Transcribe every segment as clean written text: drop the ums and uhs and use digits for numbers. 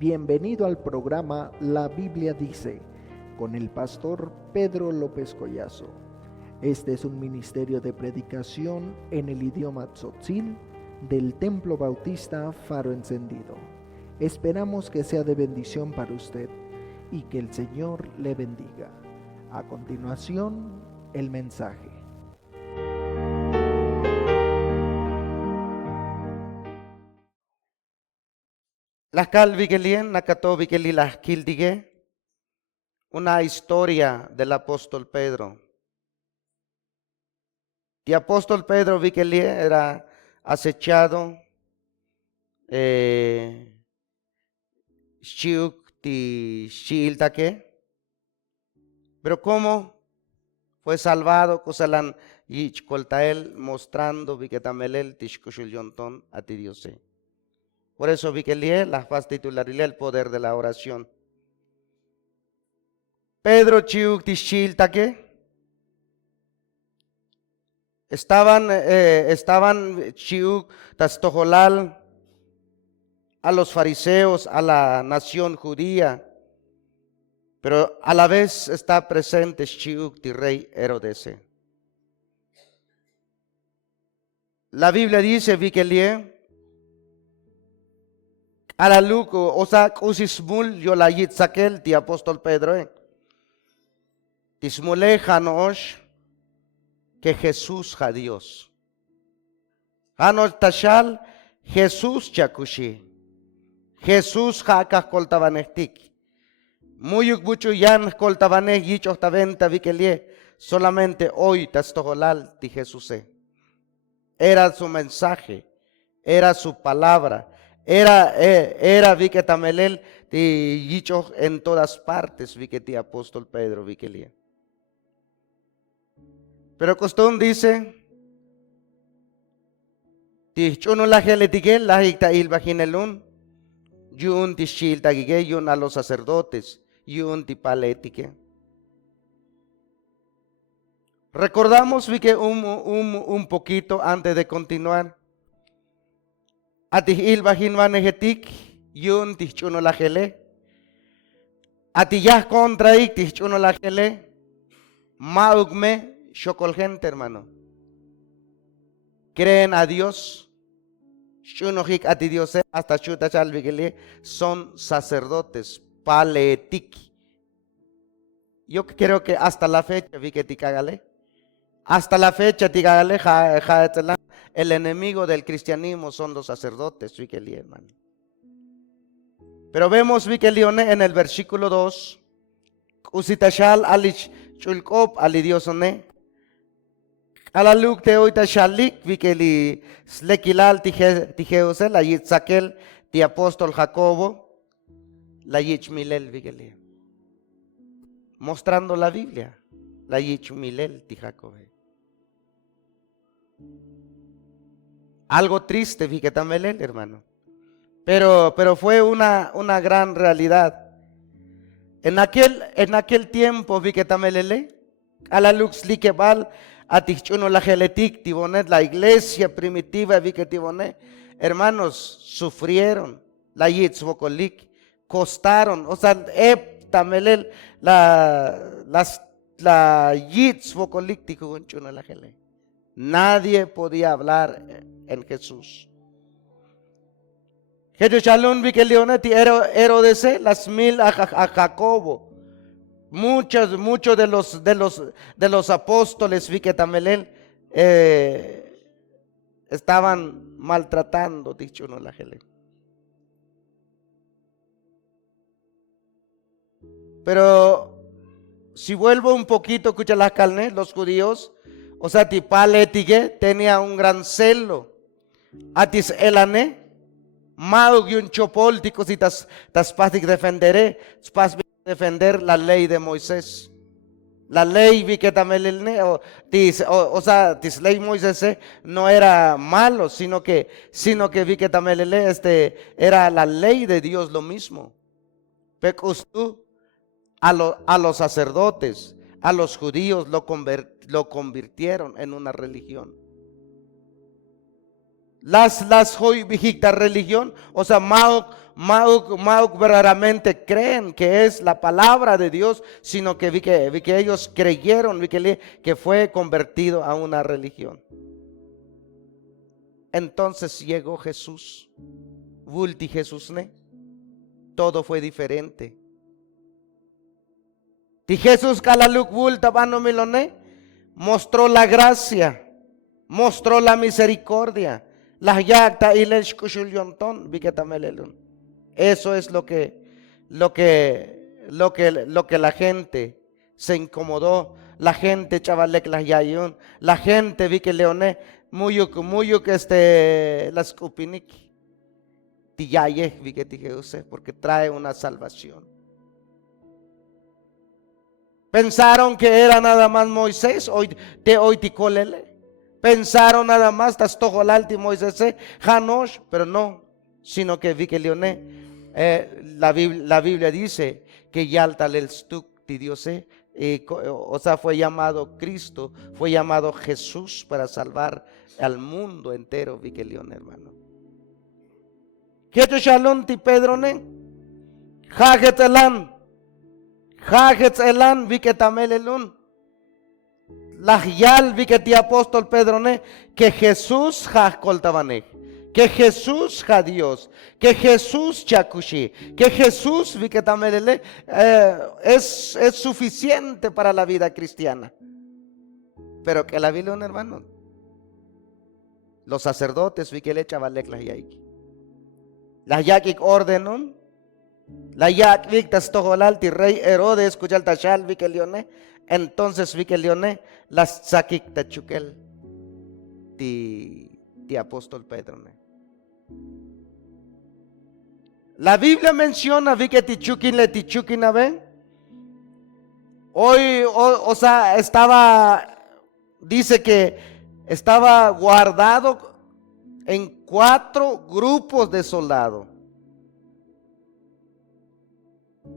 Bienvenido al programa La Biblia Dice, con el pastor Pedro López Collazo. Este es un ministerio de predicación en el idioma tzotzil del Templo Bautista Faro Encendido. Esperamos que sea de bendición para usted y que el Señor le bendiga. A continuación, el mensaje. Laskal Vigelien, Nakato Vigeli Laskil Dige, una historia del apóstol Pedro. El apóstol Pedro Vigeli era acechado, pero cómo fue salvado, Kusalan Yichkoltael, mostrando Vigetamelel Tishkushuljonton a ti Dios. Por eso vi que la faz titularidad el poder de la oración. Pedro Chiuk Tishiltaque estaban Chiuk Tastojolal a los fariseos, a la nación judía, pero a la vez está presente Chiuk rey Herodes. La Biblia dice vi que a la luz, o sea, usismul yo la yitzakel ti apóstol Pedro, tismule hanosh que Jesús ha Dios. Hanosh tashal Jesús chakushi. Jesús ha koltabanehtik. Muyuk buchu yan koltabaneh yichos taventa vikelie. Solamente hoy tastoholal ti Jesús. Era su mensaje, era su palabra. Era vi que tamelel ti dicho en todas partes vi que ti apóstol Pedro vi que lie. Pero Costón dice ti chuno la geletigel la hicta il vaginelun yun ti shilta gige yun a los sacerdotes yun ti paletique. Recordamos vi que un poquito antes de continuar. Atih il bahin manejetik yun tichuno la gele. Atiyah contra ik tichuno la gele. Maugme shokol gente, hermano. Creen a Dios. Shunojik ati Dios hasta chuta chalvigele son sacerdotes paletik. Yo creo que hasta la fecha vi que tikagale. Hasta la fecha tikagale el enemigo del cristianismo son los sacerdotes, hermano. Pero vemos en el versículo 2, usitashal alich chulkop alidiosone, alaluk te oitashalik vikeli slekilal tijeuse la yitzakel ti apóstol Jacobo, la yichmilel vikeli. Mostrando la Biblia, la yichmilel ti Jacobo. Algo triste, vi que también, hermano. Pero fue una gran realidad. En aquel tiempo, vi que también, a la lux liquebal, a tichuno la geletic, tibonet, la iglesia primitiva, vi que tibonet, hermanos, sufrieron, la yitzvocolik, costaron, o sea, también la yitzvocolik, tichuno la gele. Nadie podía hablar en Jesús. Jesús chalun vi que leoneti Herodes las mil a Jacobo. Muchos de los apóstoles vi que también estaban maltratando, dicho no la gele. Pero si vuelvo un poquito, escucha las carnes, los judíos. O sea, tipale tige tenía un gran celo. Atis elane, maug y un chopol, ticos y tas pastic defender la ley de Moisés. La ley vi que también o sea, tis ley Moisés no era malo, sino que vi que también era la ley de Dios lo mismo. Pecus tú a los sacerdotes, a los judíos lo convirtieron en una religión. las hoy vigita religión, o sea, Mauk verdaderamente creen que es la palabra de Dios, sino que vi que ellos creyeron, que fue convertido a una religión. Entonces llegó Jesús, Vulti Jesús ne, todo fue diferente. Ti Jesús kalaluk vulta vano milone, mostró la gracia, mostró la misericordia. Las yacta y les kushulionton viketamelelun. Eso es lo que la gente se incomodó. La gente chavalek las yayun. La gente vi que leoné muyuk las kupinik. Tiyaye vi que tijeuse porque trae una salvación. Pensaron que era nada más Moisés, hoy ticolele. Pensaron nada más, Tastojolalti Moisés, Hanosh, pero no, sino que vi que leoné, la Biblia dice que Yaltal el Stuk ti Dios, o sea, fue llamado Cristo, fue llamado Jesús para salvar al mundo entero, vi que leoné, hermano. ¿Qué tu shalom ti Pedro ne? Jajet elan, vi que tamelelun. La yal vi que ti apóstol Pedro ne, que Jesús ja coltabane, que Jesús ja Dios, que Jesús chakushi, que Jesús vi que tamelele es suficiente para la vida cristiana. Pero que la Biblia, hermano, los sacerdotes vi que le chavalek la yaiki. La yakik ordenon, la yak victas tojolalti rey Herodes escuchal tachal vi que leone. Entonces vi que leoné las sakik tachukel de apóstol Pedro. La Biblia menciona vi que tichukin le tichukin a ver. Hoy, o sea, dice que estaba guardado en 4 grupos de soldados.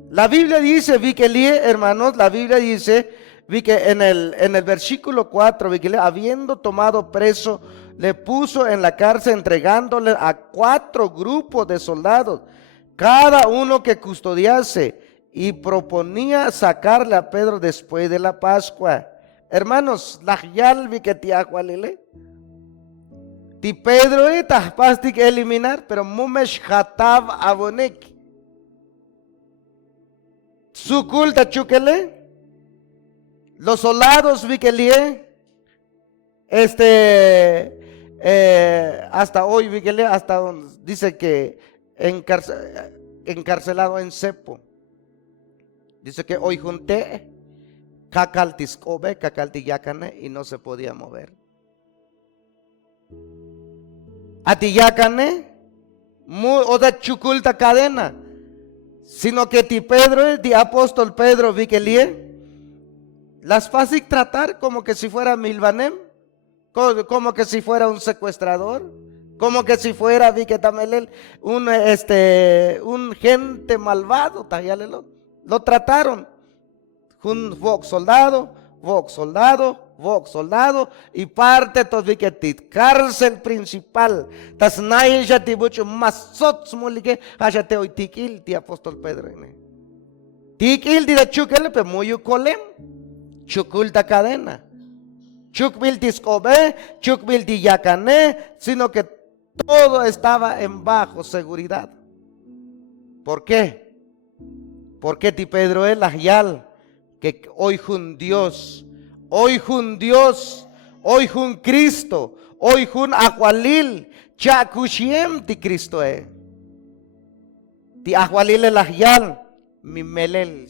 La Biblia dice, vi que hermanos, la Biblia dice, vi que en el versículo 4, vi que habiendo tomado preso, le puso en la cárcel entregándole a 4 grupos de soldados, cada uno que custodiase, y proponía sacarle a Pedro después de la Pascua. Hermanos, la yal vi que ti acualile. Ti Pedro pastik eliminar, pero mumesh hatav abonek. Su culta chukele, los soldados vi que hasta hoy vi que hasta donde dice que encarcelado en cepo. Dice que hoy junté cakaltiscobe, cacaltiyacane y no se podía mover. Atiyacane, oda chuculta cadena. Sino que ti Pedro, el apóstol Pedro, vi que las fácil tratar como que si fuera Milvanem, como que si fuera un secuestrador, como que si fuera, vi que también un gente malvado, lo trataron, un vox soldado, y parte todos vi que ti cárcel principal, tas nay ya ti mucho más sots mulike, haya te hoy tikil ti apóstol Pedro, tikil di chukele pe muy colem, chukulta cadena, chukbil tiscobe, chukbil ti yacane, sino que todo estaba en bajo seguridad. ¿Por qué? Porque ti Pedro es la yal que hoy jun Dios, hoy jun Cristo, hoy jun acualil, chakushiem ti Cristo ti acualil la yal, mi melel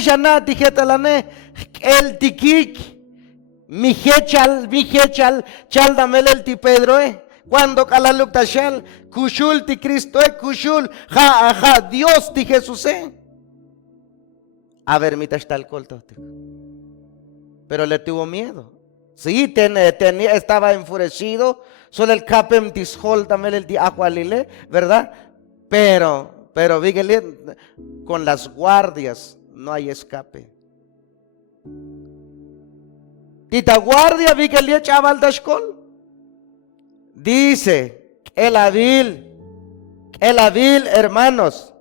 shana ti jetalane, el tikik, mi hechal, chal damelel ti Pedro cuando kalaluk tashal, kushul ti Cristo kushul, ja, Dios ti Jesús A ver, mita está el colto. Pero le tuvo miedo. Sí, estaba enfurecido. Solo el capem tishol también el diacualile, ¿verdad? Pero, vígale, con las guardias no hay escape. Tita guardia, vígale, chaval dashkol. Dice el Avil, hermanos,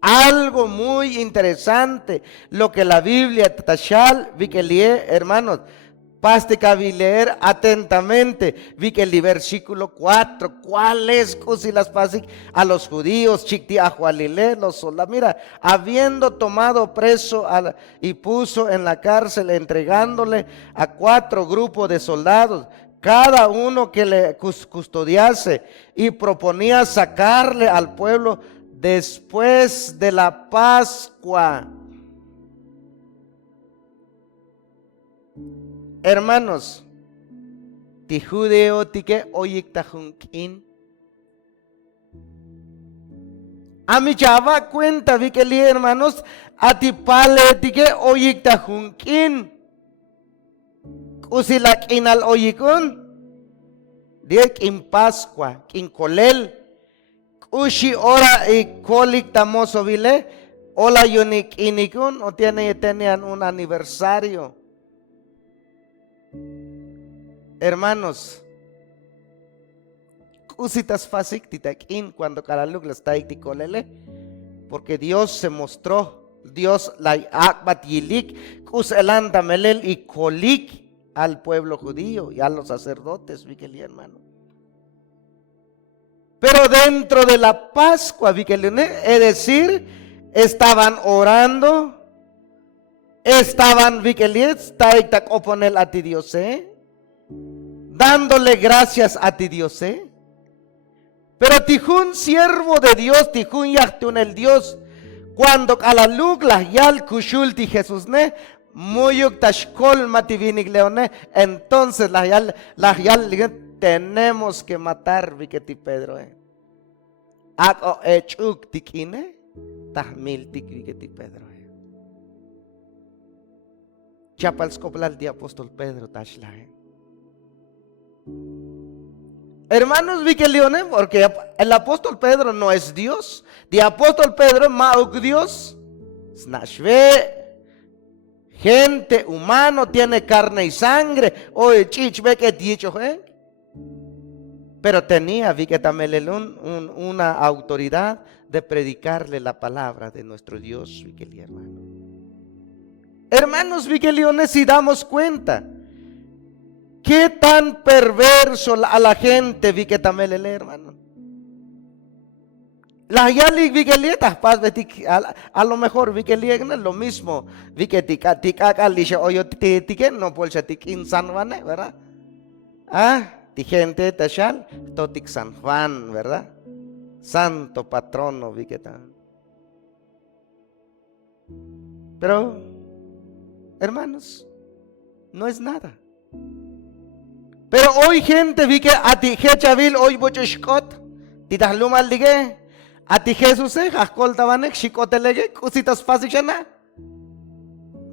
algo muy interesante, lo que la Biblia tachal, vi que lee, hermanos, paste que leer atentamente, vi que el versículo 4, ¿cuál es las pasik a los judíos, chicti a Jualile, los soldados? Mira, habiendo tomado preso y puso en la cárcel, entregándole a 4 grupos de soldados, cada uno que le custodiase, y proponía sacarle al pueblo después de la Pascua. Hermanos, ti judeo tike oyik tajunkin. A mi chava cuenta, vi que li hermanos, a ti pale tike oyik tajunkin. Usilak inal oyikun. Diek in Pascua, in kolel. Ushi ora y kolik tamoso vile. Ola yunik inikun, o tenían un aniversario. Hermanos, usitas fasik titakin cuando kalaluk las taiktikolele, porque Dios se mostró, Dios la akbat yilik, kuselanda melel y kolik al pueblo judío y a los sacerdotes, vikeli hermano. Pero dentro de la Pascua, vikeli, es decir, estaban orando, estaban vikeliet taiktak oponel a ti Dios, dándole gracias a ti Dios, pero tijun siervo de Dios, tijun yachtun el Dios, cuando kalaluk la yal kushul ti Jesús ne, muyuk tashkol mativinik leone, entonces la yal tenemos que matar viketi Pedro, ako echuk tikine, tahmil tik viketi Pedro. Chapal skoplal di apóstol Pedro tashla. Hermanos, vi que leone, porque el apóstol Pedro no es Dios. El apóstol Pedro es mauk Dios. Snashve, gente humano, tiene carne y sangre. Oye, chichve que dicho, pero tenía, vi que también una autoridad de predicarle la palabra de nuestro Dios, vi que hermano. Hermanos, vi que leone, si damos cuenta. ¿Qué tan perverso a la gente vi que también le hermano? La yali vi que lietas paz a lo mejor vi que liegna lo mismo vi que tika kalisha oyo tike no polcha tik in San Juan, ¿verdad? Ti gente tashal totik San Juan, ¿verdad? Santo patrono vi que tan. Pero hermanos, no es nada. Pero hoy gente vi que a ti Jechavil hoy bochishkot, titahlum al dige, a ti Jesús haskol tabanek shikotelege, kusitas fasishana.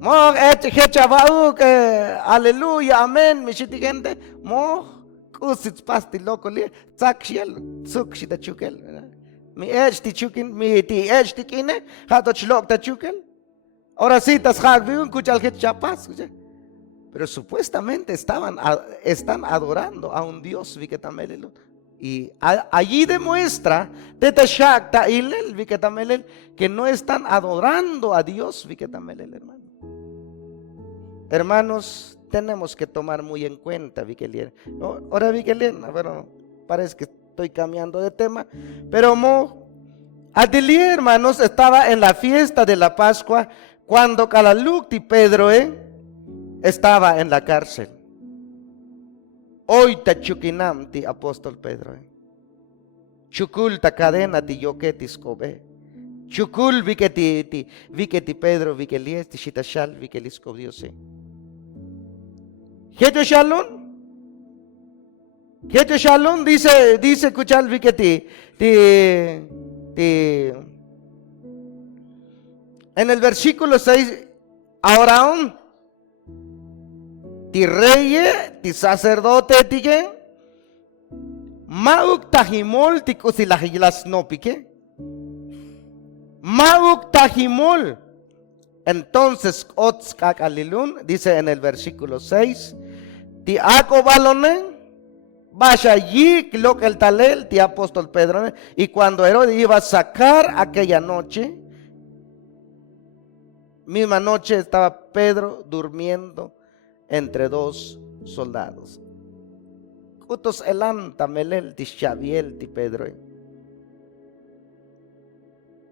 Mo Jechavau que aleluya, amén, mi shiti gente, mo kusits pasti loco li, tsakshiel, tsukshita chukel. Mi ti chukin, mi ti ti kine, hatochlok ta chukel. Ahora sí, tas hagviun kuchal Jechapas, pero supuestamente están adorando a un Dios y allí demuestra que no están adorando a Dios, hermano. Hermanos, tenemos que tomar muy en cuenta, ahora pero parece que estoy cambiando de tema, pero Adilí, hermanos, estaba en la fiesta de la Pascua cuando Calaluk y Pedro estaba en la cárcel. Hoy tachukinam ti apóstol Pedro. Chukul ta cadena ti yoketis kobe. Chukul viketi Pedro vikelies ti shitashal vikelis kobiose. Hecho shalom dice kuchal viketi en el versículo 6 ahora aún ti reye, ti sacerdote, ti que mauk tajimol, ti kusilahilas no pique mauk tajimol. Entonces dice en el versículo 6 ti ako balone Vaya allí, lo que el talel, ti apóstol Pedro. Y cuando Herodes iba a sacar aquella noche, misma noche estaba Pedro durmiendo entre dos soldados. Cutos elanta melel ti Xaviel ti Pedro.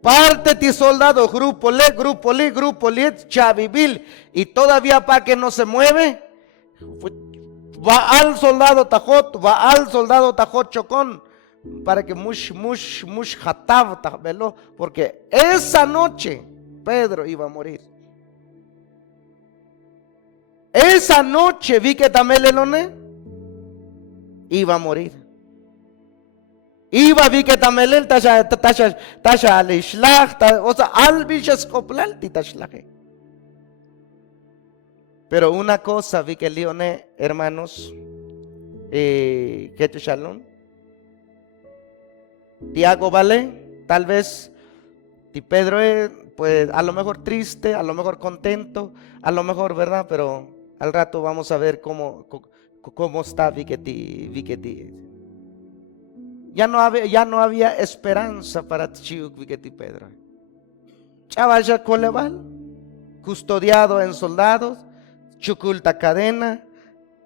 Parte ti soldado, grupo le, Chavibil. Y todavía para que no se mueve, va al soldado Tajot Chocón, para que mush hatav tajbelo, porque esa noche Pedro iba a morir. Esa noche vi que Tamelelone iba a morir. Vi que Tamelel tasha alishlach, o sea, albishas koplal titashlaje. Pero una cosa vi que Leone, hermanos, que tu shalom, Tiago, vale, tal vez, ti Pedro, pues a lo mejor triste, a lo mejor contento, a lo mejor, ¿verdad? Pero al rato vamos a ver cómo está vi que ti. Ya no había esperanza para Chiuk vi que ti Pedro. Chaval ya coleval, custodiado en soldados, chuculta cadena,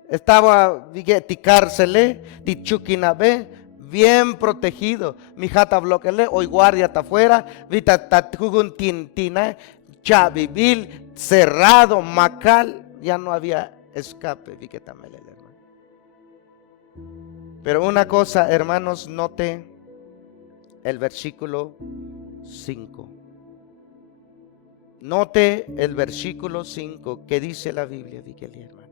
estaba ti cárcele, ti chuquinabe, bien protegido. Mi jata bloquele, hoy guardia está afuera, vita tatjugun tintina, chavibil, cerrado, macal, ya no había escape, vi que también el hermano. Pero una cosa, hermanos, note el versículo 5. Note el versículo 5 que dice la Biblia, vi que el hermano.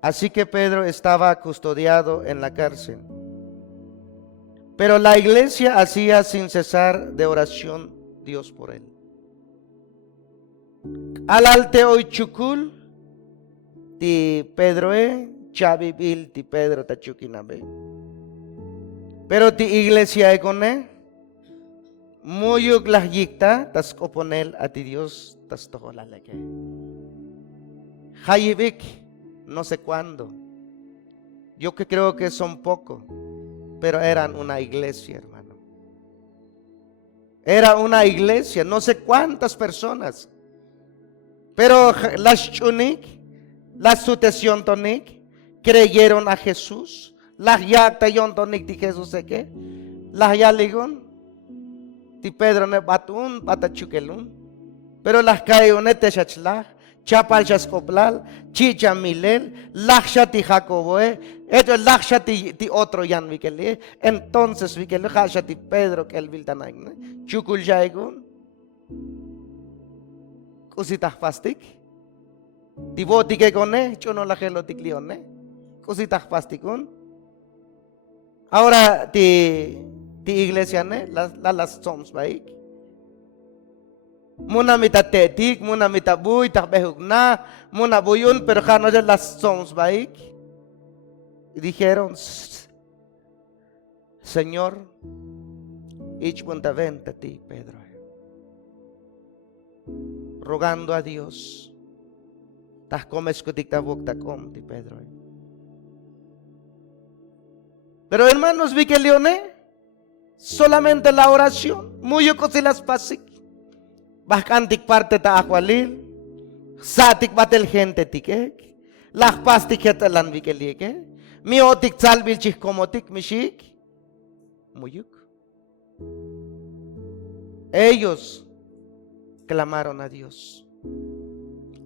Así que Pedro estaba custodiado en la cárcel. Pero la iglesia hacía sin cesar de oración Dios por él. Al alte hoy chukul, ti Pedro chavibil ti Pedro tachukinabe. Pero ti iglesia egone, muyuk las yikta, tas koponel a ti Dios, tas toholaleke. Hayibik, no sé cuándo. Yo que creo que son pocos. Pero eran una iglesia, hermano. Era una iglesia, no sé cuántas personas. Pero las chunik, las suteción tonik, creyeron a Jesús. Las yaktayon tonik di Jesús sé qué. Las yaligon, ti Pedro ne batun, batachukelun. Pero las cayonetes chachlah, chapal chascoplal, chicha milel, lakshati jacoboe. Esto es lakshati ti otro yan vikele. Entonces vikele hashati Pedro que el viltanagne. Chukul jaigun. Kusitas pastik. Ti boti que cone, chono la gelo ti clione. Kusitas pastikun. Ahora ti iglesia ne, las soms baik. Muna mita tetik, muna mita buy, tak behugna, muna buyun, pero jano de las soms baik. Y dijeron, Señor, ich venta a ti, Pedro. Rogando a Dios, tas comes kutikta bukta com ti Pedro. Pero hermanos, vi que leone, solamente la oración, muy cosilas pasik. Bahkantik parte ta akwalil, satik batel gente tikek, las pastik hetalan vi que lieke. Miotik salbil chikomotik mishik muyuk. Ellos clamaron a Dios.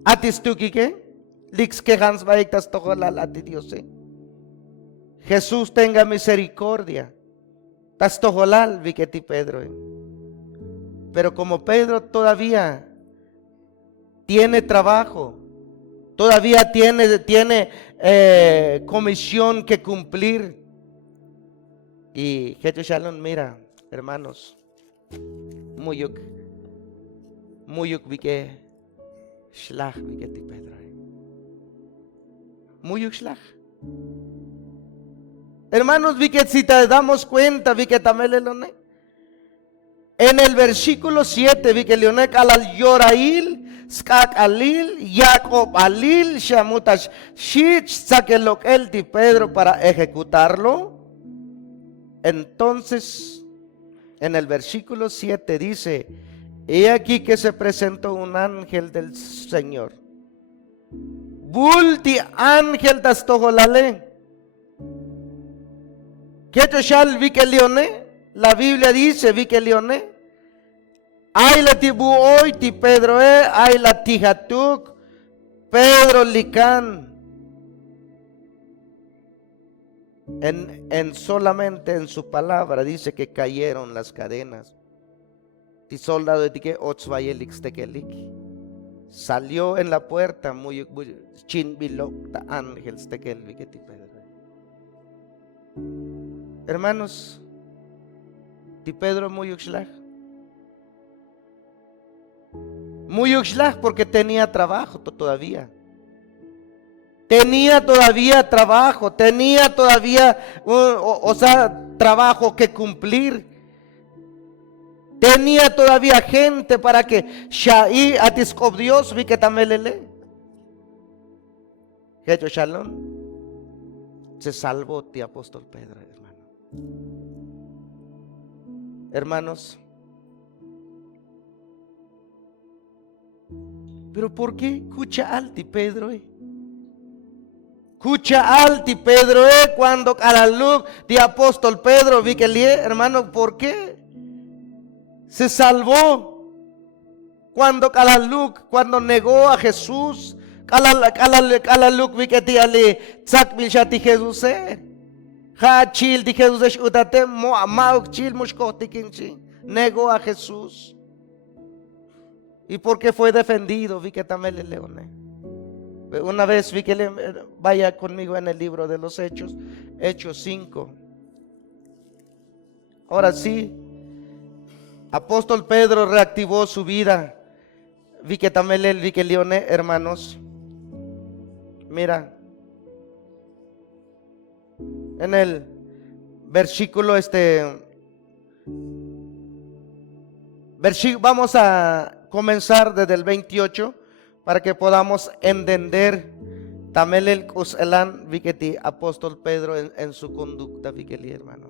Atistuki que lix que hans baiktas toholal ati Dios. Jesús tenga misericordia. Tas toholal vi que ti Pedro. Pero como Pedro todavía tiene trabajo, todavía tiene comisión que cumplir. Y Jesús Shalom, mira, hermanos, muyuk vike shlach vike ti Pedro. Muyuk shlach. Hermanos, vi que si te damos cuenta, vi que también en el versículo 7, vi que Leonek al yorail, skak alil, Jacob alil, shamutash shich, sáquenlo el ti Pedro para ejecutarlo. Entonces, en el versículo 7 dice: he aquí que se presentó un ángel del Señor. Bulti ángel das tojolale. ¿Qué toshal vi que leone? La Biblia dice vi que leone. Ay la tibu hoy ti Pedro ay la tijatuk Pedro lican. En solamente en su palabra dice que cayeron las cadenas. Ti soldado de que otzvayelix tekelik. Salió en la puerta muy chinbilok ta ángel tekelvi que ti Pedro. Hermanos, ti Pedro muy uxlag porque tenía trabajo todavía. Tenía todavía trabajo, tenía todavía, trabajo que cumplir. Tenía todavía gente para que Shai atiscob Dios vi que tamelele. Hecho Shalom. Se salvó ti apóstol Pedro, hermano. Hermanos, pero ¿por qué escucha alti Pedro? Escucha alti Pedro, cuando a la luz de apóstol Pedro vi que lie, hermano, ¿por qué? Se salvó cuando a la luz, cuando negó a Jesús, a la luz vi que te ale tzak milshati Jesús, ha chil di Jesús utate mo amauk chil mushkotikinchi, negó a Jesús. ¿Y por qué fue defendido? Vi que también le leoné. Una vez vi que vaya conmigo en el libro de los Hechos, Hechos 5. Ahora sí, apóstol Pedro reactivó su vida. Vi que también vi que leoné, hermanos. Mira, en el versículo vamos a comenzar desde el 28 para que podamos entender también el kuselan viketi apóstol Pedro en su conducta vikeli, hermano,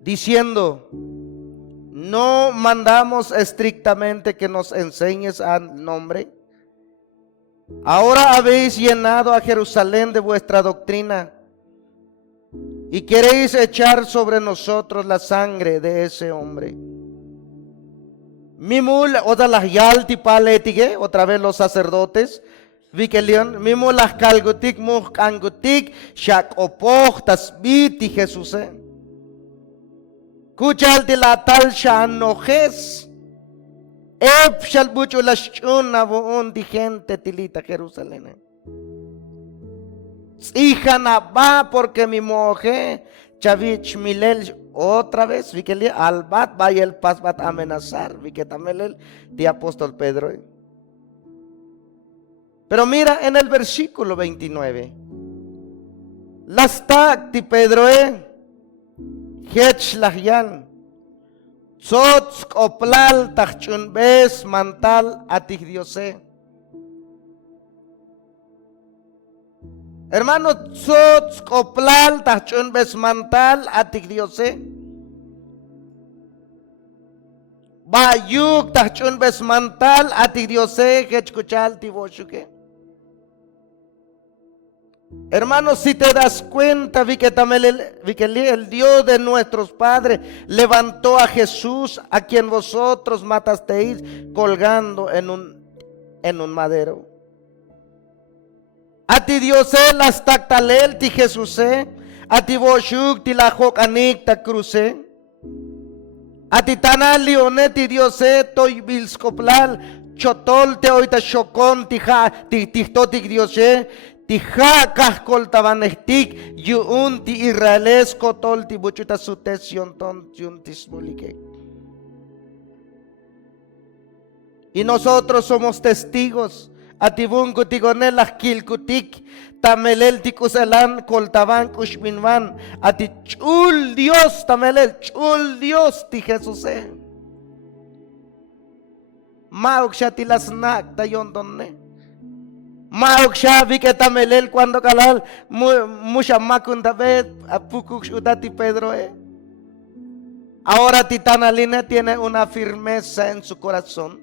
diciendo: no mandamos estrictamente que nos enseñes al nombre. Ahora habéis llenado a Jerusalén de vuestra doctrina y queréis echar sobre nosotros la sangre de ese hombre. Mimul otra las yalti paletige, otra vez los sacerdotes, vikelion, mimul las calgutik muh kangutik, shak opoch tasbiti Jesús. Kuchalti la tal shanojes, ep shalbucho la shuna buun di gente tilita Jerusalén. Hija va porque mi moje chavich milel. Otra vez, vi que el albat vaya el paz va a amenazar, vi que también el de apóstol Pedro. Pero mira en el versículo 29. Las tacti Pedro, hech lahyan, tzotz oplal tachun bes mantal atich diose. Hermano, tzotz koplal tachun besmantal atik diose. Bayuk tachun besmantal atik diose hechkuchal tiboshuke. Hermano, si te das cuenta, vi que el Dios de nuestros padres levantó a Jesús, a quien vosotros matasteis colgando en un madero. A ti Dios las tactalel ti Jesús, a ti boshuk ti la jokanik ta cruce. A ti tanal leone ti Dios toy bilskoplal chotol te oita shokon ti ja ti totik Dios ti ja kaskoltabanestik yun ti israeles kotol ti buchuta sutesion ton yun ti smolike. Y nosotros somos testigos. Atibun kutigonel las kilkutik tamelel tikuselan koltaban kushminvan ati chul Dios tamelel chul Dios ti Jesús. Mauk siya tilasnak tayon donne. Mauk siya viketamelel cuando kalal musha makundabet apukuk udati Pedro Ahora Titanalina tiene una firmeza en su corazón.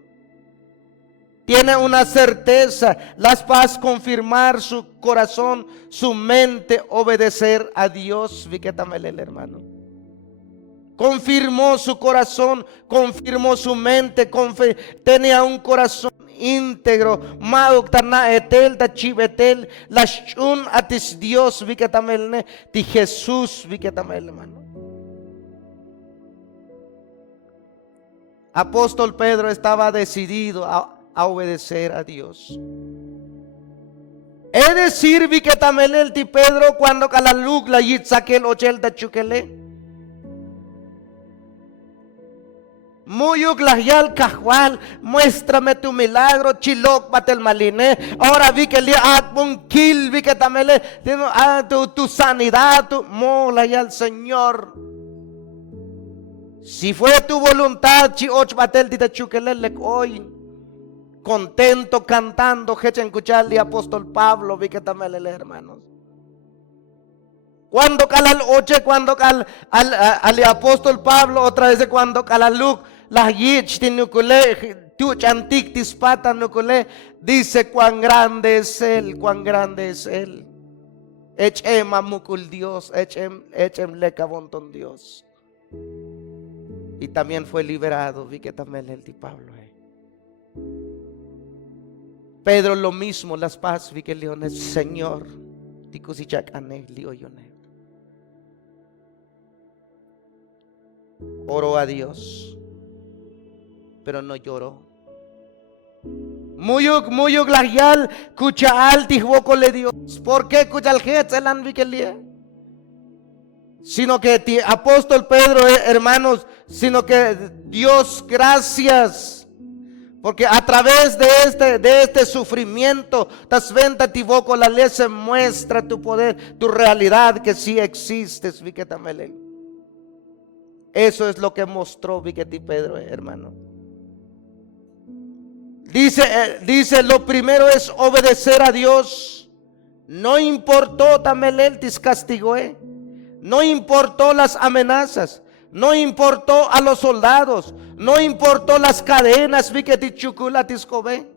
Tiene una certeza. Las paz confirmar su corazón, su mente, obedecer a Dios. Viketamelel, hermano. Confirmó su corazón, confirmó su mente, tenía un corazón íntegro. Mauk tana etel ta chibetel la shun atis Dios viketamelne ti Jesús viketamel, hermano. Apóstol Pedro estaba decidido a obedecer a Dios. Es decir, viketamel ti Pedro cuando kalaluk la yitzakel ochel ta chukele. Muyuk lahyal kahwal, muéstrame tu milagro, chilok batel maline. Ahora vi que atmon kil, vi que tamele, tu sanidad, tu mo lahyal, Señor. Si fue tu voluntad, chi och batel dita chukelelek hoy, contento cantando, hechen kuchal de apóstol Pablo, vi que tamele, hermanos. Cuando calal oche, cuando al apóstol Pablo, otra vez cuando calaluk, la yich tinukule, tuch antik tispata nukule, dice cuán grande es él, cuán grande es él. Echem amukul Dios, echem lekavonton Dios. Y también fue liberado, vi que también el de Pablo. Pedro lo mismo, las paz, vi que leones, Señor, tikusichak ane lioyone. Oró a Dios, pero no lloró. Muyuk lahyal kuchaal tihwokole Dios. ¿Por qué kuchal hetzelan vikelie? Sino que apóstol Pedro, hermanos, sino que Dios, gracias, porque a través de este sufrimiento, tasventa tivoko la ley se muestra tu poder, tu realidad que sí existes, viketamele. Eso es lo que mostró Viketi Pedro, hermano. Dice, lo primero es obedecer a Dios. No importó Tamelel tis castigó, no importó las amenazas, no importó a los soldados, no importó las cadenas, Viketi chukula tiscobe.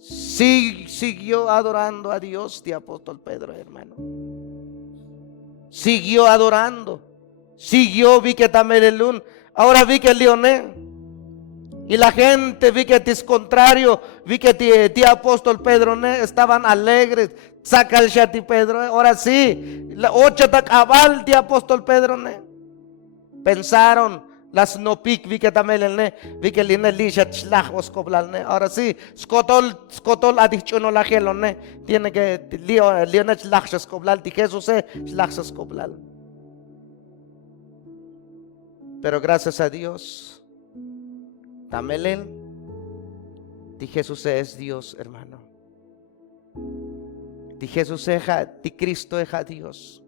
Siguió adorando a Dios, de apóstol Pedro, hermano. Siguió adorando. Siguió, vi que Tamelelun. Ahora vi que Leoné. Y la gente vi que tis contrario. Vi que ti apóstol Pedro estaban alegres. Saca el shati Pedro. Ahora sí. La ocho takabal ti apóstol Pedro. Pensaron. Las no pic vi que Tamelelne. Vi que Line lisha chlach oskoblal. Ahora sí. Skotol adichuno la gelone. Tiene que Leoné chlach oskoblal. Ti Jesús chlach oskoblal. Pero gracias a Dios, Tamelel, ti Jesús es Dios, hermano. Ti Jesús ti Cristo es Dios.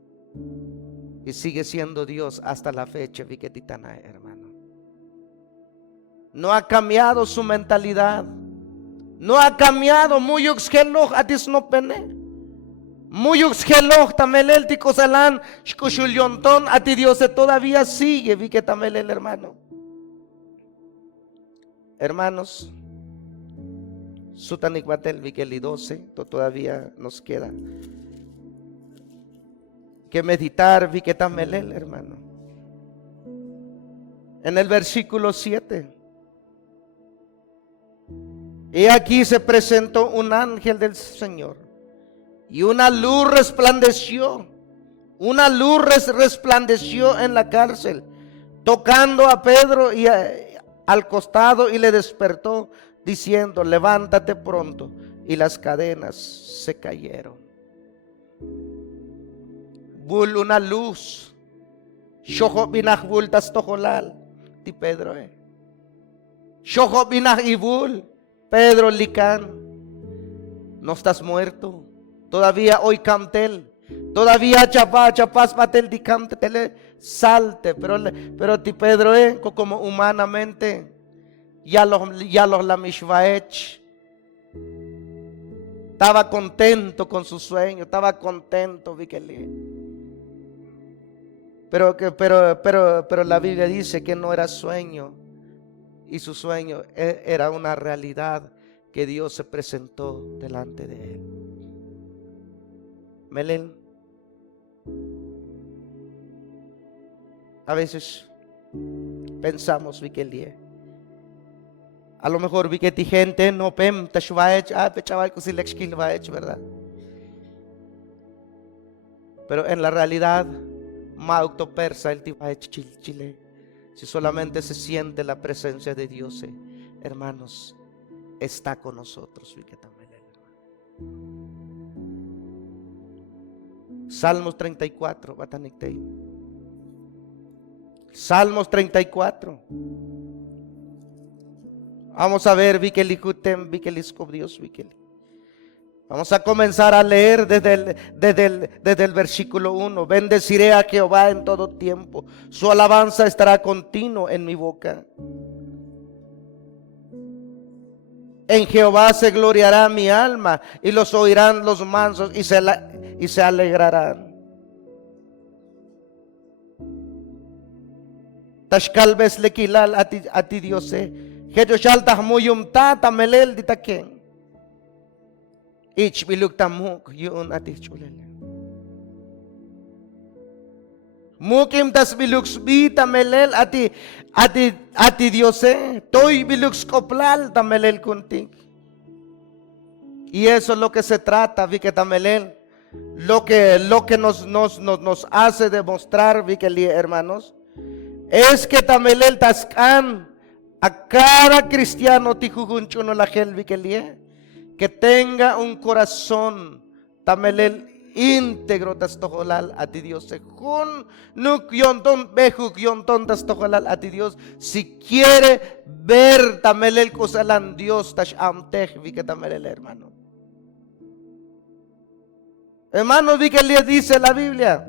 Y sigue siendo Dios hasta la fecha, vi que titana, hermano. No ha cambiado su mentalidad. No ha cambiado. Muyuk skeloch atis no pene. Muyuk skeloch Tamelel ti kosalan shkushulionton ati Dios todavía sigue, vi que Tamelel, hermano. Hermanos, Sutanik Batel vi que el 12 todavía nos queda que meditar, vi que Tamelel, hermano. En el versículo 7. Y aquí se presentó un ángel del Señor. Y una luz resplandeció. Una luz resplandeció en la cárcel, tocando a Pedro y al costado, y le despertó, diciendo: levántate pronto. Y las cadenas se cayeron. Bul una luz. Shojo binah bultas tojolal. Ti Pedro. Shojo binah ibul. Pedro lican. No estás muerto. Todavía hoy camtel, todavía chapas patel di camtel, salte, pero ti Pedro, como humanamente, ya los Lamishvaech. Estaba contento con su sueño, estaba contento, pero la Biblia dice que no era sueño, y su sueño era una realidad que Dios se presentó delante de él. Melel, a veces pensamos, a lo mejor gente no pem tashvaech, pechavai kusilekshkil vaech, ¿verdad? Pero en la realidad, Mauto persa el tivaech chile. Si solamente se siente la presencia de Dios, hermanos, está con nosotros. Salmos 34, Salmos 34. Vamos a ver, Dios. Vamos a comenzar a leer desde el versículo 1. Bendeciré a Jehová en todo tiempo. Su alabanza estará continuo en mi boca. En Jehová se gloriará mi alma, y los oirán los mansos y se alegrarán. Tashkalbes lekilal ati Diose. Hejoshal tahmuyum ta melel ditaken. Ich biluk tamuk yun ati chulele. Mukim tas biluks bi tamelel ati Diose. Toy biluks koplal tamelel kuntik. Y eso es lo que se trata, tamelel. Lo que nos hace demostrar, hermanos, es que tamelel taskan a cada cristiano tijugunchuno la gel que tenga un corazón tamelel íntegro tastojolal a ti Dios. Jun nuk yonton bejuk yonton tastojolal a ti Dios. Si quiere ver tamelel kusalan Dios tash amtej vike tamelel, hermano. Hermanos, dice la Biblia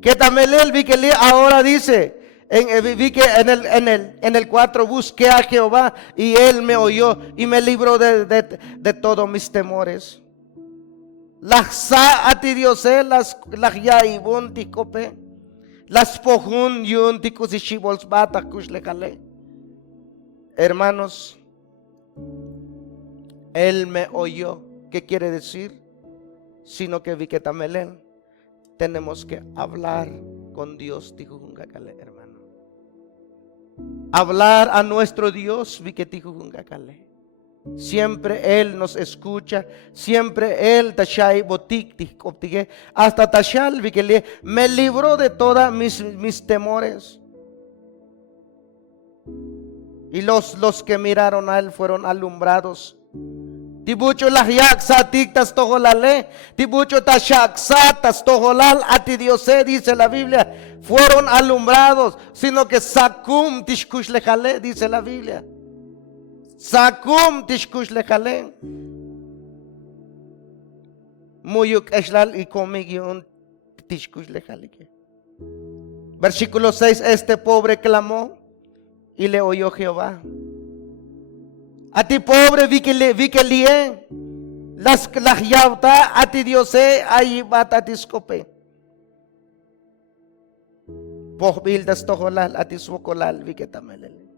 que tamelel ahora dice en el 4, busqué a Jehová y él me oyó y me libró de todos mis temores. Las ati Dios, las yaibun tikope, las pojun yun tikusishibols bata kushlekale. Hermanos, él me oyó. ¿Qué quiere decir? Sino que tamelel tenemos que hablar con Dios, hermano. Hablar a nuestro Dios, siempre Él nos escucha, siempre Él tashai botik hasta tashal me libró de todas mis temores. Y los que miraron a Él fueron alumbrados. Tibucho las yaksatik tas tojolale, tibucho tashaksatas tojolal ati Diose, dice la Biblia, fueron alumbrados, sino que sakum tishkush lejale, dice la Biblia. Sakum tishkush lejale. Muyuk eshlal y comig tishkush lejale. Versículo 6, este pobre clamó y le oyó Jehová. A ti pobre vi que lie las yauta a ti Diose ahí batatiscope. Pohbildas tojolal a ti suocolal vi que tamelele.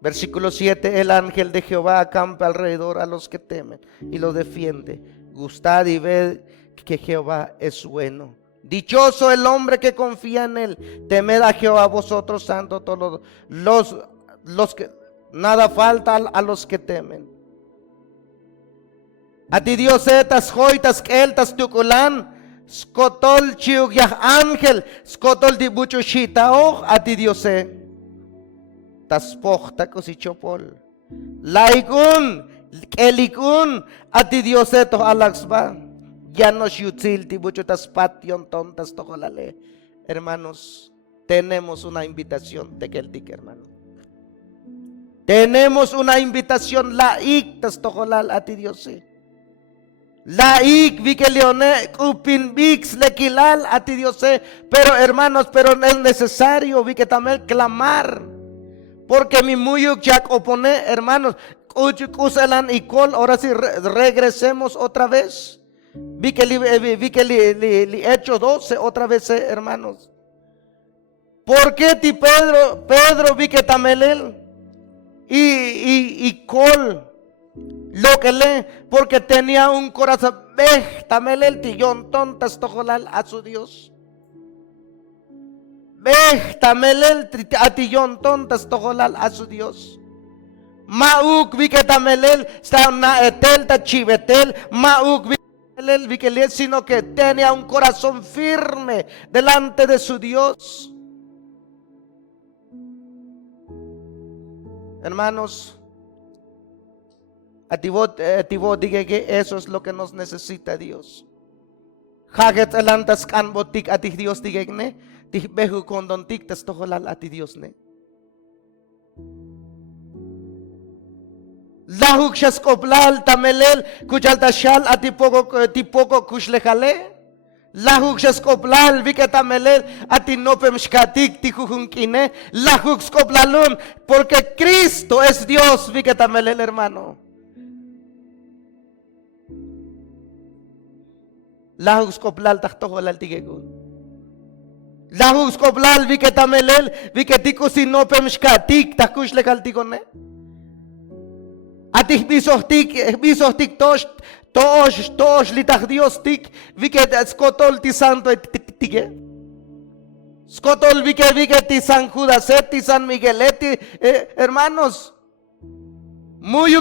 Versículo 7, el ángel de Jehová acampa alrededor a los que temen y los defiende. Gustad y ved que Jehová es bueno. Dichoso el hombre que confía en él. Temed a Jehová vosotros santos todos los que nada falta a los que temen. A ti Dios etas joitas keltas tukulan skotol chiug yah ángel skotol dibucho shitaoj a ti Dios tas pohta kosichopol laikun kelikun a ti Dios to alaxba ya no yutzil dibucho tas pation tontas tokolale. Hermanos, tenemos una invitación de Keltik, hermano. Tenemos una invitación laik tastojolal a ti Dios. Laik vikeleone upin vix lekilal a ti Dios. Pero hermanos, pero es necesario también clamar Porque mi muyuk jak opone, hermanos, kuselan y kol, ahora sí regresemos otra vez. Vi que Hechos 12 otra vez, hermanos. ¿Por qué ti Pedro vi que tamelel y col lo que lee? Porque tenía un corazón, tamelel tillón tontas tojolal a su Dios. Tamelel atillón tontas tojolal a su Dios. Mauk vi que tamelel está una etel ta chivetel. Mauk vi que lee, sino que tenía un corazón firme delante de su Dios. Hermanos, a ti vos diga que eso es lo que nos necesita Dios. Haget elantas kan botik a ti Dios diga ne, ti behu kondontik tas toholal a ti Dios ne. Lahuk shas koplal tamelel kuchal tashal a ti poco kushlejale. Lahuk shas koplal vi que tamelel a ti no pemshkatik ti jujunkine. Lahuk skoplalun porque Cristo es Dios vi que tamelel, hermano. Lahuk skoplal tahtoholal tigekun. Lahuk skoplal vi que tamelel vi que tiku si no pemshkatik takushlejal tigone. Atih bisohtik tosh litach Dios tik vi que skotol ti santo tige. Skotol vi que ti San Judaset ti San Migueleti, hermanos. Muy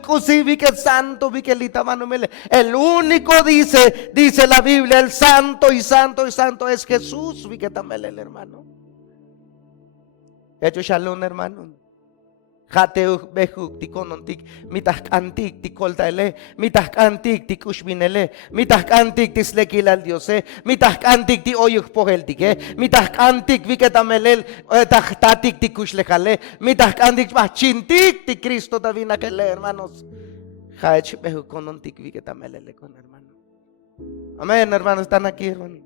cusi vi que santo vi que litamanumele. El único dice la Biblia, el santo y santo y santo es Jesús vi que tamele el hermano. Hecho shalom, hermano. Hateu behuk tikonontik mitah antik tikoltaele mitah antik tikushminele mitah antik tislekilal diose mitah antik ti oyuk poheltike mitah antik viketamelel tahtatik tikushlejale mitah antik machintik ti Cristo tavinakele, hermanos. Haech behuk konontik viketamelele con hermano. Amén, hermanos, están aquí, hermano.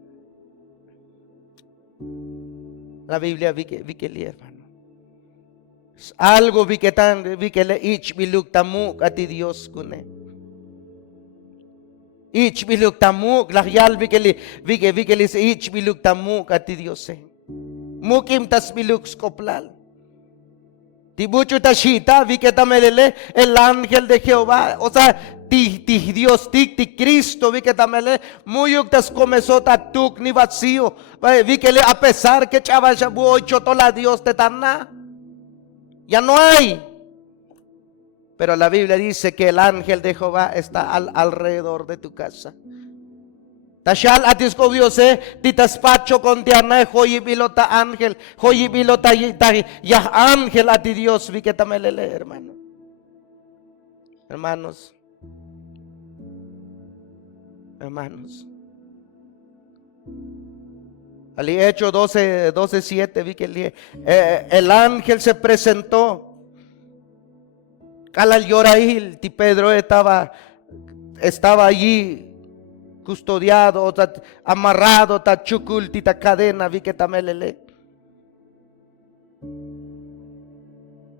La Biblia vi que li, hermano. Algo vi que le ich biluk tamuk ati Dios kune. Ich biluk tamuk lahyal vi que le ich biluk tamuk ati Dios se. Mukim tas biluk skoplal. Tibuchu tashita vi que tamelele el ángel de Jehová, o sea, ti Dios ti Cristo vi que tamele muyuk tas comenzó tatuk ni vacío. Vi que le a pesar que chaval shabu ocho tola Dios te tana. Ya no hay. Pero la Biblia dice que el ángel de Jehová está alrededor de tu casa. Tashal atisco Dios ti taspacho con tiana joyi pilota ángel, joyi pilota ya ángel a ti Dios vi que tamelele, hermano. Hermanos. Al Hecho 12:7 vi que el ángel se presentó. Calal Yorail, ti Pedro estaba allí custodiado, amarrado, ta chukul, tita cadena, vi que tamelele.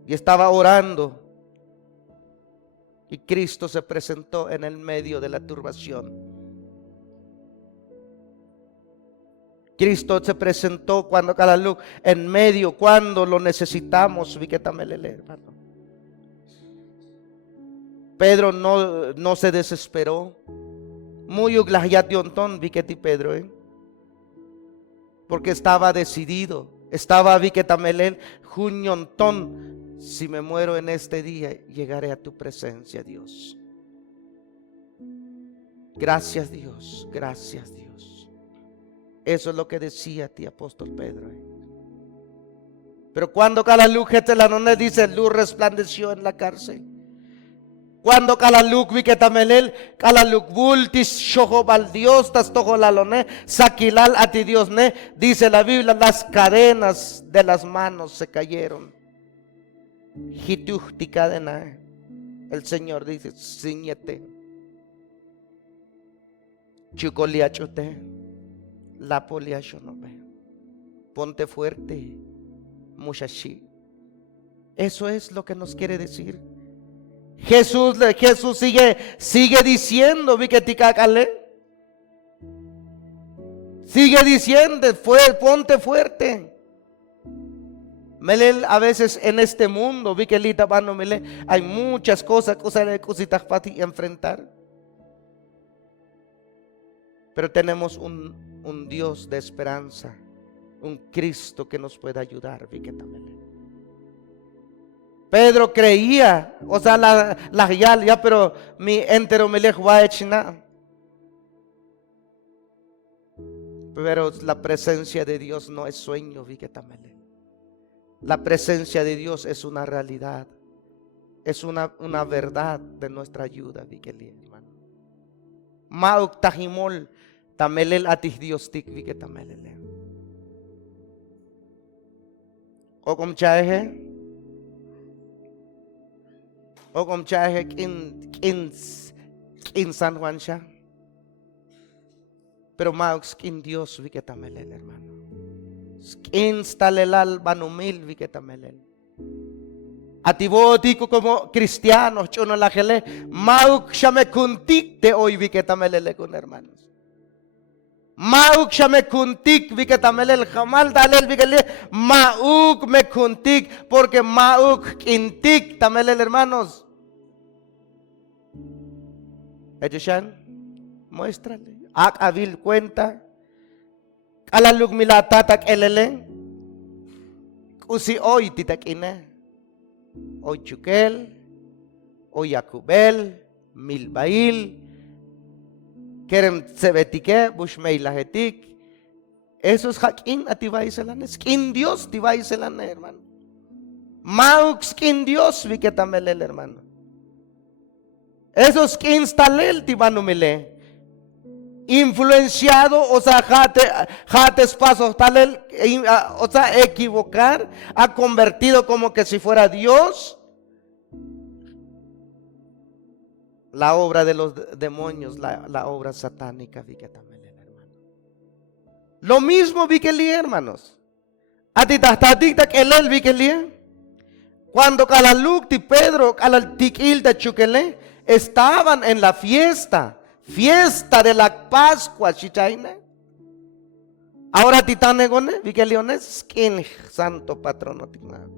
Y estaba orando. Y Cristo se presentó en el medio de la turbación. Cristo se presentó cuando cada luz en medio, cuando lo necesitamos, vi que tamelele, hermano. Pedro no se desesperó. Muy uglahiationton vi que ti Pedro, porque estaba decidido. Estaba vi que tamelel juniontón. Si me muero en este día, llegaré a tu presencia, Dios. Gracias, Dios. Gracias, Dios. Eso es lo que decía ti, apóstol Pedro. Pero cuando cada luz la dice, luz resplandeció en la cárcel. Cuando cada luz vi que tamelel, cada luz bultis shohobal Dios tas tojolalone, saquilal a ti Dios ne, dice la Biblia, las cadenas de las manos se cayeron. Hituhti cadena, el Señor dice, ciñete, chukoliachote. La poliacho no ve. Ponte fuerte, muchachi. Eso es lo que nos quiere decir. Jesús sigue diciendo, vi que ticacale. Sigue diciendo, ponte fuerte. Melel, a veces en este mundo, vi que hay muchas cositas para ti enfrentar. Pero tenemos un Dios de esperanza, un Cristo que nos puede ayudar, vi que también. Pedro creía, o sea, ya, pero mi entero me le va a echar. Pero la presencia de Dios no es sueño, vi que también. La presencia de Dios es una realidad, es una verdad de nuestra ayuda, vi que hermano. Mauk tajimol, tamelel atis Dios tik, vi que tamelele. O como chaje. O como chahe kin San Juan siya. Pero maux kin Dios vi que tamelel, hermano. Kin stalelal banumil vi que tamelel. Atibo ko como cristiano, chuno la gele, mauk siya me kuntik de hoy vi que tamelele con hermanos. Mauk siya me kuntik vi que tamelel, jamal dalel vi que le, mauk me kuntik, porque mauk kintik tamelel, hermanos. Ellos yan, muéstrale. Ak avil cuenta, kalalug milatatak elele, kusi hoy titak ina, hoy chukel, hoy yakubel, milbail, kerem sebetike, bushmei lahetik. Esos hakin atibay selan, skin Dios tibay selan, hermano. Mauk skin Dios vi que tamelel, hermano. Esos que instalel tibanumile. Influenciado, o sea, jate pasos talel, o sea, equivocar, ha convertido como que si fuera Dios la obra de los demonios, la obra satánica, vi que también, hermano. Lo mismo vi que li, hermanos. Atitastatic que el vi que li. Cuando calaluk ti Pedro, calaltikil de chukele, estaban en la fiesta de la Pascua, chichaina. Ahora titanegone, vi que leones, skin santo patrono tigna.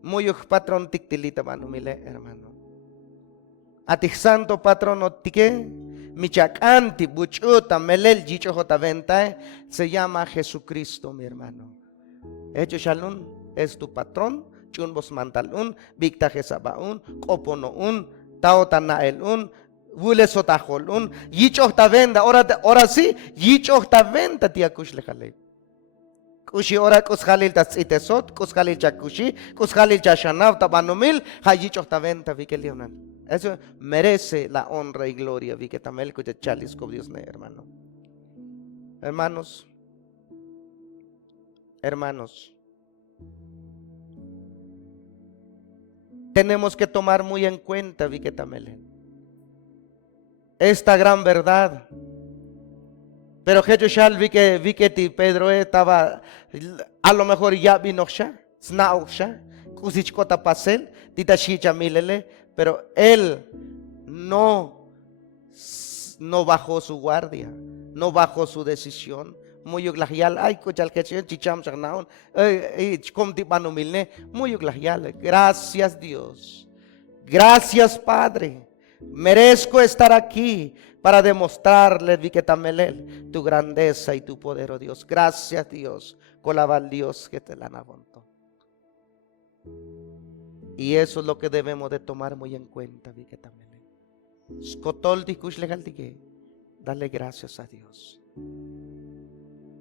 Muy patrón tictilita manumile, hermano. Atik santo patrono tique, michacanti, buchuta, melel, jicho venta, se llama Jesucristo, mi hermano. Hecho shalom es tu patrón. Chunbos mantalun, Victa Jesabaun, Koponoun, Taotanaelun, Bulesotajolun, Yichohta venda, ahora sí, Yichohta venda, tía Kushlejale. Kushi ora Kushalil Tatsitesot, Kushalil Chakushi, Kushalil Chashanav, Tabanumil, Hayichohta venda, vi que Leonel. Eso merece la honra y gloria, vi que Tamel Kuchachalis, con Dios, hermano. Hermanos. Tenemos que tomar muy en cuenta, vi que también, esta gran verdad. Pero vi que ti Pedro estaba, a lo mejor ya vino snausha, kusichkota pasel, titashicha milele, pero él no bajó su guardia, no bajó su decisión. Muy glacial, ay, cochal que chicham chagnaun, como tipano milne, muy glacial. Gracias, Dios. Gracias, Padre. Merezco estar aquí para demostrarle, vi que tamelel, tu grandeza y tu poder, oh Dios. Gracias, Dios. Colabal Dios que te la nabonto. Y eso es lo que debemos de tomar muy en cuenta, vi que tamelel. Skotol dikush legal dike. Dale gracias a Dios.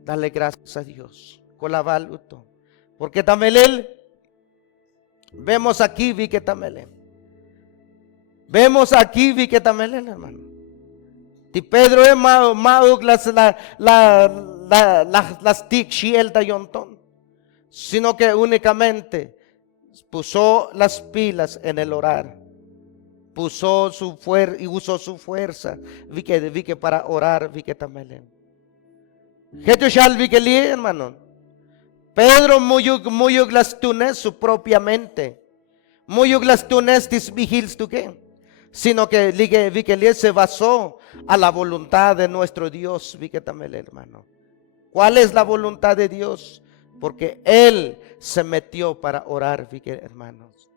Dale gracias a Dios. Colabaluto. Porque tamelel, vemos aquí, vi que tamelel. Vemos aquí, vi que tamelel, hermano. Ti Pedro es mauk las tic shiel tayonton. Sino que únicamente puso las pilas en el orar. Puso su fuerza y usó su fuerza. Vi que para orar, vi que tamelel. Hermano. Pedro muyug las tunes su propia mente. Muyug las tunes tis vigils tu qué. Sino que vi que se basó a la voluntad de nuestro Dios. Vi que también, hermano. ¿Cuál es la voluntad de Dios? Porque Él se metió para orar, vi que, hermanos.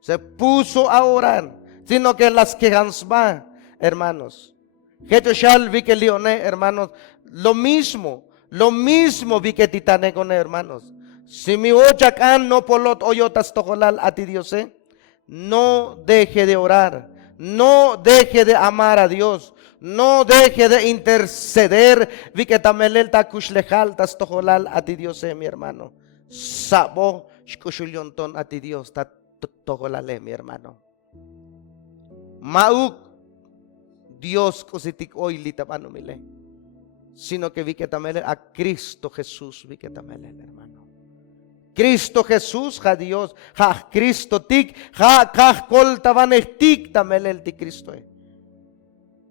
Se puso a orar. Sino que las que va, hermanos. Que shall vi que leone, hermanos. Lo mismo vi que titane con hermanos. Si mi ochacan no polot oyotas tojolal a ti Dios, no deje de orar, no deje de amar a Dios, no deje de interceder. Vi que tamelel ta kushlejal tas tojolal a ti Dios, mi hermano. Sabo shkushulionton a ti Dios ta tojolale, mi hermano. Mauk Dios kusitik hoy litabano mile. Sino que vi que también a Cristo Jesús, vi que también, hermano. Cristo Jesús, ja Dios, ja Cristo tik, ja coltabanestik también el ti Cristo.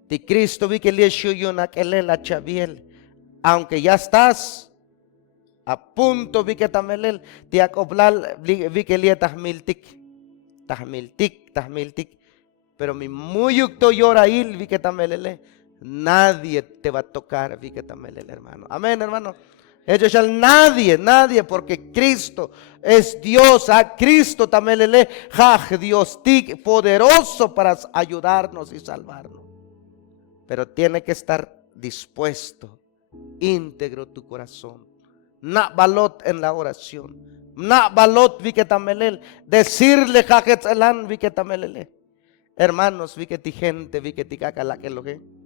Ti Cristo vi que le shuyuna que le la chaviel, aunque ya estás a punto, vi que también el ti acoplal, vi que le tahmiltik, pero mi muy ucto llora il, vi que también le. Nadie te va a tocar, vi que también el hermano. Amén, hermano. Ellos shall nadie, porque Cristo es Dios. A Cristo también le Dios tic, poderoso para ayudarnos y salvarnos. Pero tiene que estar dispuesto, íntegro tu corazón. Na balot en la oración. Na balot vi que también decirle jajetzelan vi que también. Hermanos, vi que ti gente, vi que ti caca la que lo que.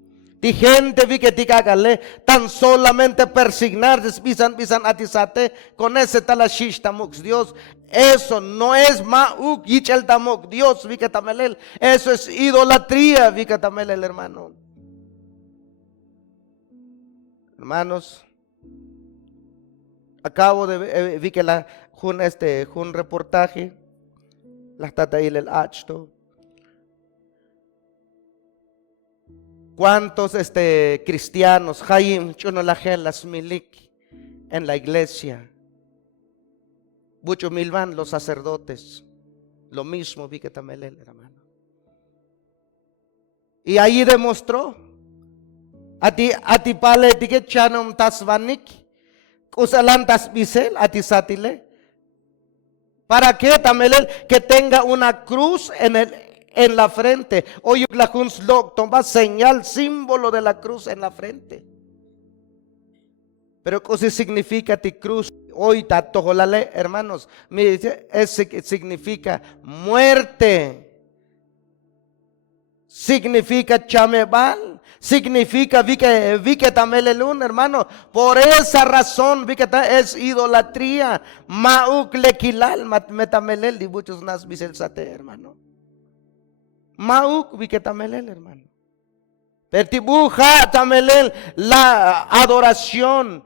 Ti gente vi que ti cagale, tan solamente persignar, pisan atisate, con ese talashish tamux Dios. Eso no es mauk yichel tamuk Dios, vi que tamelel. Eso es idolatría, vi que tamelel, hermano. Hermanos, acabo de vi que un reportaje, la tata el achto. ¿Cuántos cristianos, Jaim, Chunolajelas, Milik, en la iglesia? Mucho Milvan, los sacerdotes, lo mismo vi que también, hermano. Y ahí demostró, a ti pale, que chanom tasvanik, usalantas bisel, a ti satile. ¿Para qué también que tenga una cruz en la frente? Hoy la toma señal, símbolo de la cruz en la frente. Pero ¿qué significa ti cruz? Hoy tatojolale, hermanos, significa muerte. Significa chamebal. Significa vi que también el un, hermano. Por esa razón vi que es idolatría. Mauk lekilal metamelel dibuchos nas biselsate, hermano. Mauk vi que tamelel, hermano. Pertibuja tamelel la adoración.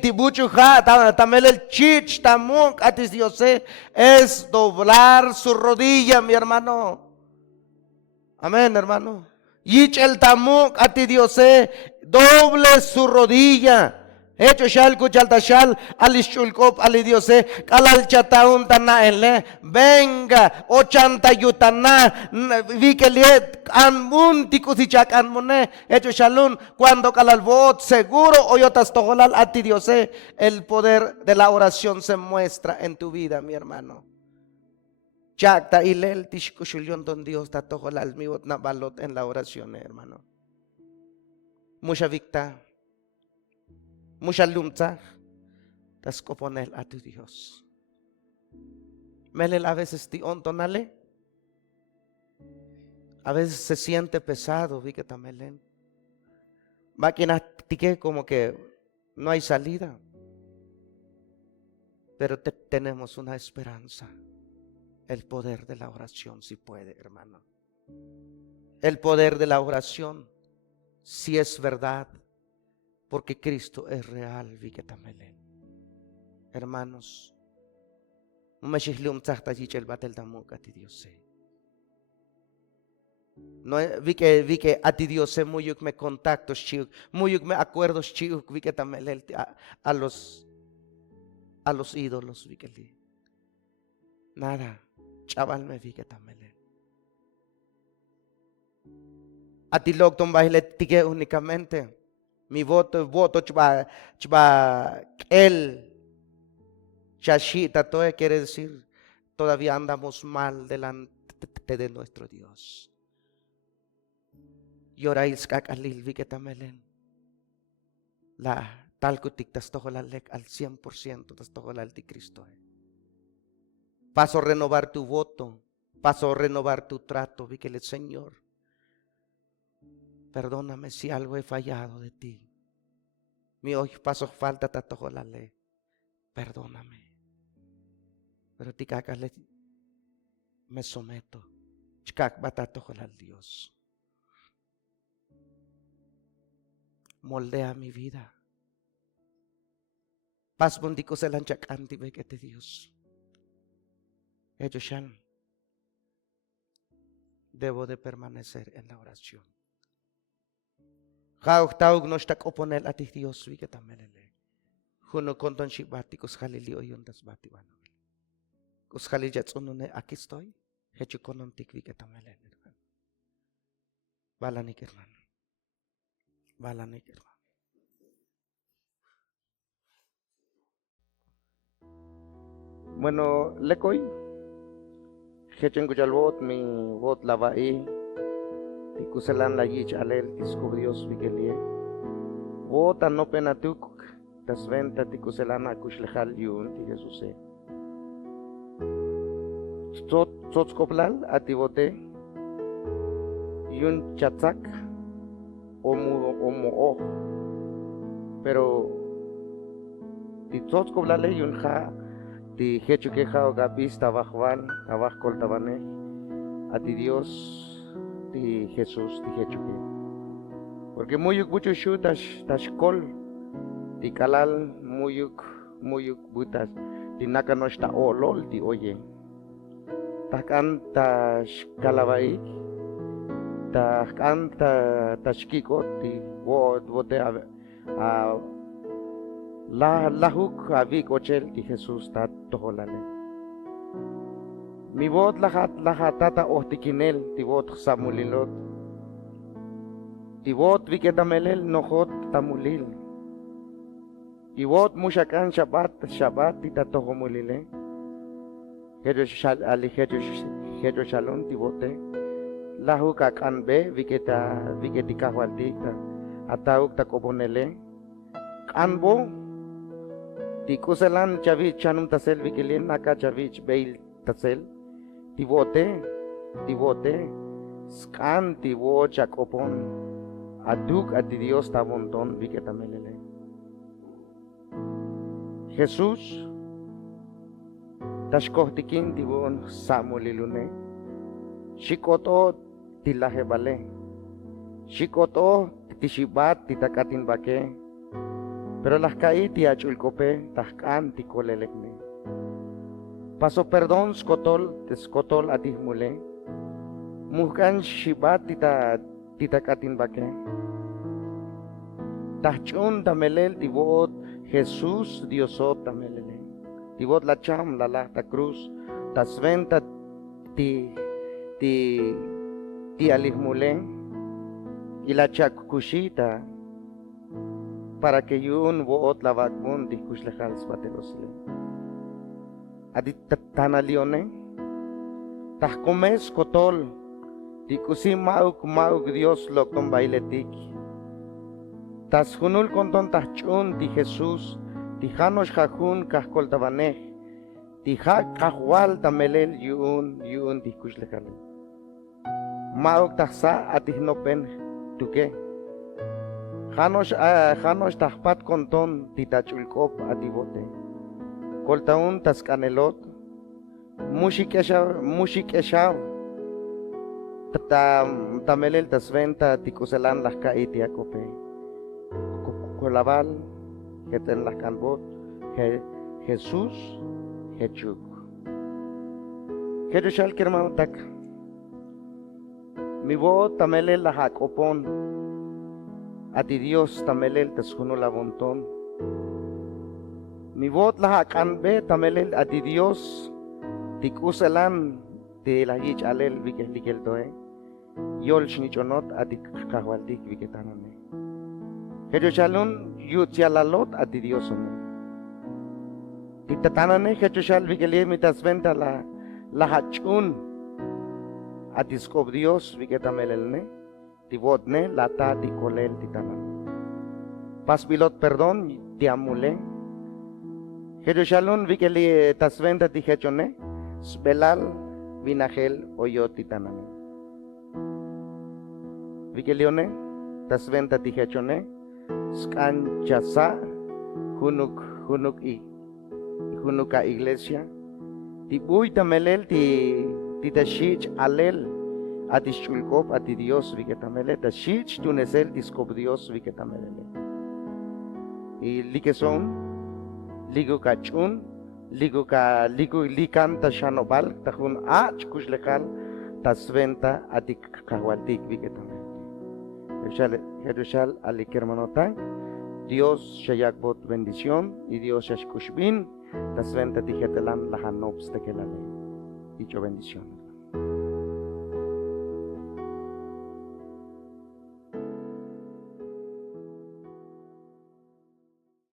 Tibuchuja tamelel chich tamuk atis Diose es doblar su rodilla, mi hermano. Amén, hermano. Yich el tamuk ati Diose doble su rodilla. Hecho shal kuchal tashal alishulkop ali Diose kalal chataun tana ele venga 80 yutana vi que liet anmun tikusichak anmune hecho shalun cuando kalal vot seguro oyotas togolal ati Diose el poder de la oración se muestra en tu vida, mi hermano. Chakta ilel tishkushulyon don Dios ta togolal mi na balot en la oración, hermano. Mucha victa. Mucha lumta, tas coponel a tu Dios. Melel a veces ti ontonale, a veces se siente pesado, vi que también. Máquina tique como que no hay salida, pero tenemos una esperanza. El poder de la oración, si puede, hermano. El poder de la oración, si es verdad. Porque Cristo es real, vi que también. Hermanos, no vi que a ti Dios se muy me contactos chiuk, muy me acuerdos chiuk, vi que también a los a los ídolos, vikeli. Nada, chaval me vi que tamele. A ti lo que baile tique únicamente. Mi voto chba él chashita todo quiere decir todavía andamos mal delante de nuestro Dios. Y ahora iskakalil vi que tamelen. La tal kutik tas tojolalek al 100% tas toholal de Cristo. Paso a renovar tu voto, paso a renovar tu trato, vi que el Señor, perdóname si algo he fallado de ti. Mi hoy paso falta tatojo la ley, perdóname. Pero ti cacale me someto, chcac batatojo al Dios. Moldea mi vida. Paz bondico se lanchak anti ve que te Dios. Ellos debo de permanecer en la oración. Hauk taug no está oponel a ti Dios vi que tamelele. Juno konton shibati kus halili oyundas bati vano. Kus halijats unune aquí estoy. Hecho konon tikvi que tamelele. Balanik hermano. Balanik hermano. Bueno, lekoy. Hechen kujalbot mi bot lavai. Tikuselan la yich alel tisco Dios vigelie. Bota no penatuk. Tas venta tikuselan akushlejal yun ti Jesús. Totskoplal atibote. Yun chatzak. Omo. Pero totskoplale yun ja. Ti hecho que ja gapis tabajwan tabaj coltabane. A ti Dios. Ti Jesús ti hecho que. Porque muyuk mucho shu tashkol. Ti kalal muyuk butas. Ti naka no está olol ti oye. Takan tashkalabai. Takan tashkiko ti bote a lahuk avik ochel ti Jesús ta toholale. Mi bot lahatata ohtikinel ti bot samulilot. Ti bot viketamelel nohot tamulil. Ti bot mushakan Shabbat ti tatohomulile. Hejo shalom ti bote. Lahuk akan be viketi kahwalti atauk takoponele. Kanbo ti kuselan chavich chanum tasel vikilin naka chavich beil tasel. Tibote, scan tibo chacopon, aduk a ti Dios tabonton, viketamelele. Jesús, tashkohtikin tibon samulilune, shikoto tilahebale, shikoto tishibat titakatin bake, pero las kai tiachulcope, tascan ticolelekne. Paso perdón skotol atihmule. Muhkan shibat tita katin bake. Tachun tamelel tibot Jesús Diosot tamelele. Tibot la cham la cruz. Tasventa ti alihmule. Y la chakushita para que yun boot la vakbun dikuslejal spatelosile. Adit tanalione, tahkomes kotol, tikusim mauk Dios lo con bailetik. Tas hunul konton tahchun ti Jesús, tijanos jajun kahkoltabaneh, tijak kahwal tamelel yun tikuslejale. Mauk tahsa atihnopen tuke. Janos tahpat konton titachulkop atibote. Coltaun tascanelot, mushikeshav, tamelel tasventa tikuselan las kaitiacope, colabal, geten las canbot, Jesús, Hechuk. Kedushal kermautak, mi voz tamelel la jacopon, a ti Dios tamelel tasjuno la bontón. Mi voz la canbe tamelel a ti Dios, tikusalan de la hich alel vikel likel doe, yol shnichonot a ti kahwaltik viketanane. Hejo chalun yutyalalot a ti Dios ome. Titatanane hejo chal vikelie mitasventa la hachun a tiskob Dios viketamelelne, tibotne lata tikolel titanan. Pas pilot perdón ti amule. Jerusalén vikeli tasventa tijechone, sbelal vinagel oyotitanane. Vikelione tasventa tijechone, skanchasa hunuka iglesia, tibuy tamelel ti tashich alel atishulkop ati Dios viketamele, tashich tunesel tiskop Dios viketamele. Y likeson ligo kachun, ligo likan tashanobal, tajun kush lekal, tasventa atik kahwaltik viketamel. Jerushal alik hermanota, Dios shayakbot bendición y Dios shashkushbin, tasventa tijetelan lahanobs tekelale. Dicho bendición.